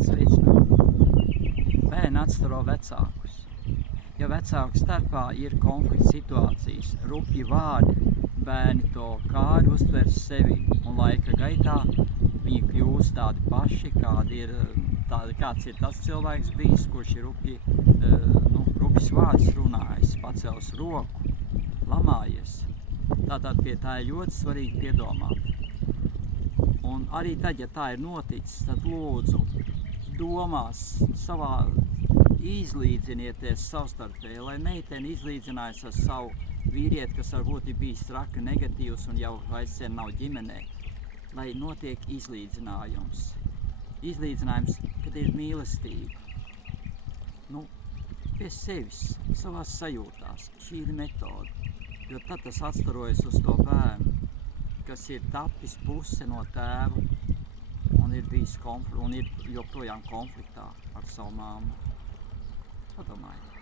Sveicināt. Bērni atstaro vecākus. Ja vecāku starpā ir konflikts situācijas, rupji vārdi, bērni to kāri uztvers sevi, un laika gaitā viņi kļūst tādi paši, kāds ir tas cilvēks bijis, kurš ir rupjs vārds runājis, pacels roku, lamājies. Tātad pie tā ir ļoti svarīgi piedomāt. Un arī tad, ja tā ir noticis, tad lūdzu domās savā izlīdzinieties savstarpēji, lai meiteni izlīdzinājas ar savu vīrieti, kas varbūt ir bijis traki negatīvs un jau aizsien nav ģimenē, lai notiek izlīdzinājums. Izlīdzinājums, kad ir mīlestība. Pie sevis, savās sajūtās. Šī ir metode, jo tad tas atstarojas uz to bērnu, kas ir tapis puse no tēva un ir bijis joprojām konfliktā ar savu māmu. Padomājiet.